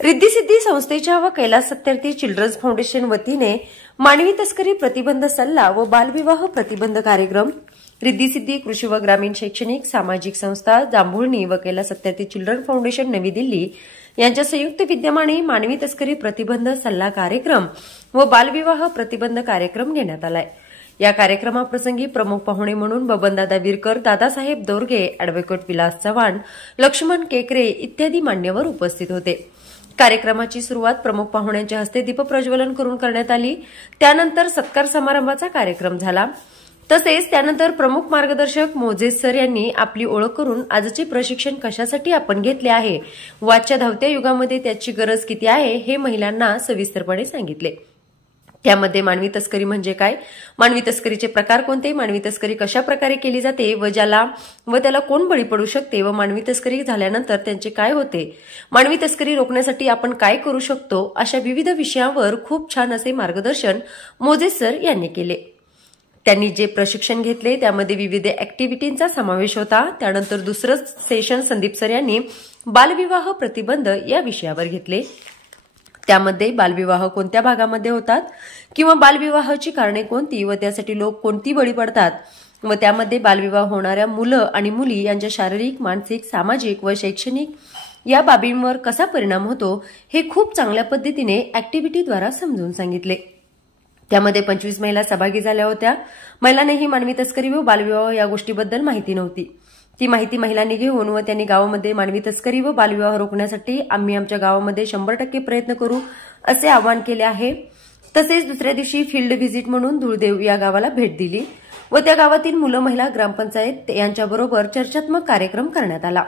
रिद्धी सिद्धी संस्थेच्या व Kailas Satyarthi children's foundation वतीने मानवी तस्करी प्रतिबंध सल्ला व बालविवाह प्रतिबंध कार्यक्रम रिद्धी सिद्धी कृषी व ग्रामीण शैक्षणिक सामाजिक संस्था जांभुळणी व कैलास सत्यार्थी चिल्ड्रन फाउंडेशन नवी दिल्ली यांच्या संयुक्त विद्यमाने मानवी तस्करी प्रतिबंध सल्ला कार्यक्रम व बालविवाह प्रतिबंध कार्यक्रम घेण्यात आलाय। या कार्यक्रमाप्रसंगी प्रमुख पाहुणे म्हणून बबनदादा विरकर, दादासाहेब दोरगे, अॅडव्होकेट विलास चव्हाण, लक्ष्मण केकरे इत्यादी मान्यवर उपस्थित होते। कार्यक्रमाची सुरुवात प्रमुख पाहुण्यांच्या हस्ते दीपप्रज्वलन करून करण्यात आली। त्यानंतर सत्कार समारंभाचा कार्यक्रम झाला। तसेच त्यानंतर प्रमुख मार्गदर्शक मोजेस सर यांनी आपली ओळख करून आजचे प्रशिक्षण कशासाठी आपण घेतले आहे व आजच्या धावत्या युगामध्ये त्याची गरज किती आहे हे महिलांना सविस्तरपणे सांगितले। त्यामध्ये मानवी तस्करी म्हणजे काय, मानवी तस्करीचे प्रकार कोणते, मानवी तस्करी कशा प्रकारे केली जाते व त्याला कोण बळी पडू शकते व मानवी तस्करी झाल्यानंतर त्यांचे काय होते, मानवी तस्करी रोखण्यासाठी आपण काय करू शकतो, अशा विविध विषयांवर खूप छान असे मार्गदर्शन मोजेस सर यांनी केले। त्यांनी जे प्रशिक्षण घेतले त्यामध्ये विविध ऍक्टिव्हिटींचा समावेश होता। त्यानंतर दुसरं सेशन संदीप सर यांनी बालविवाह प्रतिबंध या विषयावर घेतले। त्यामध्ये बालविवाह कोणत्या भागामध्ये होतात किंवा बालविवाहाची कारणे कोणती व त्यासाठी लोक कोणती बळी पडतात व त्यामध्ये बालविवाह होणाऱ्या मुलं आणि मुली यांच्या शारीरिक, मानसिक, सामाजिक व शैक्षणिक या बाबींवर कसा परिणाम होतो हे खूप चांगल्या पद्धतीने ऍक्टिव्हिटीद्वारा समजून सांगितले। त्यामध्ये 25 महिला सहभागी झाल्या होत्या। महिलांनाही मानवी तस्करी व बालविवाह या गोष्टीबद्दल माहिती नव्हती। ती माहिती महिलांनी घेऊन व त्यांनी गावामध्ये मानवी तस्करी व बालविवाह रोखण्यासाठी आम्ही आमच्या गावामध्ये 100% प्रयत्न करू असे आवाहन केले आहे। तसेच दुसऱ्या दिवशी फील्ड व्हिजिट म्हणून धुळदेव या गावाला भेट दिली व त्या गावातील मुलं, महिला, ग्रामपंचायत यांच्याबरोबर चर्चात्मक कार्यक्रम करण्यात आला।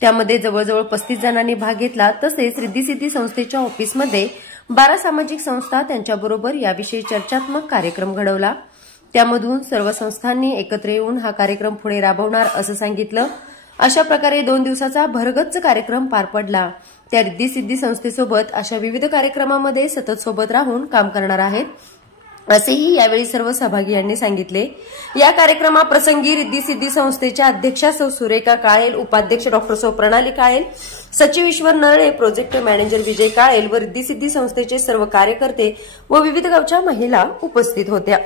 त्यामध्ये जवळजवळ 35 जणांनी भाग घेतला। तसेच रिद्धी सिद्धी संस्थेच्या ऑफिसमध्ये 12 सामाजिक संस्था त्यांच्याबरोबर याविषयी चर्चात्मक कार्यक्रम घडवला। त्यामधून सर्व संस्थांनी एकत्र येऊन हा कार्यक्रम पुढे राबवणार असं सांगितलं। अशा प्रकारे 2 दिवसाचा भरगच्च कार्यक्रम पार पडला। त्या रिद्धी सिद्धी संस्थेसोबत अशा विविध कार्यक्रमामध्ये सतत सोबत राहून काम करणार आहेत असेही यावेळी सर्व सहभागी यांनी सांगितले। या कार्यक्रमाप्रसंगी रिद्धी सिद्धी संस्थेच्या अध्यक्षा सौ सुरेखा काळेल, उपाध्यक्ष डॉक्टर सौ प्रणाली काळेल, सचिव ईश्वर नरळे, प्रोजेक्ट मॅनेजर विजय काळेल व रिद्धी सिद्धी संस्थेचे सर्व कार्यकर्ते व विविध गावच्या महिला उपस्थित होत्या।